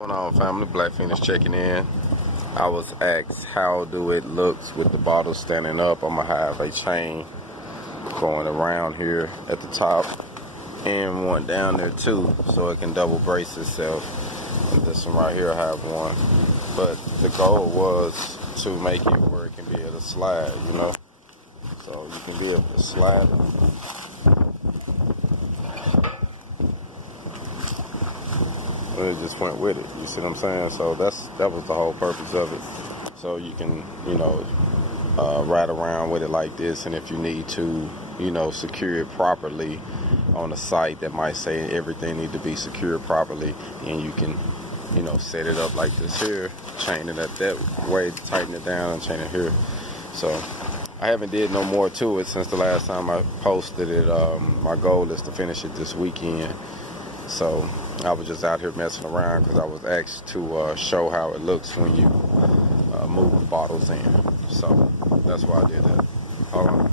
What's going on, family? Black Phoenix checking in. I was asked how do it looks with the bottle standing up. I'm gonna have a chain going around here at the top and one down there too, so it can double brace itself. And this one right here I have one, but the goal was to make it where it can be able to slide, you know, so you can be able to slide it. It just went with it, you see what I'm saying? So that was the whole purpose of it. So you can, you know, ride around with it like this, and if you need to, you know, secure it properly on a site that might say everything need to be secured properly, and you can, you know, set it up like this here, chain it up that way, tighten it down and chain it here. So I haven't did no more to it since the last time I posted it. My goal is to finish it this weekend. So I was just out here messing around because I was asked to show how it looks when you move the bottles in. So that's why I did that. All right.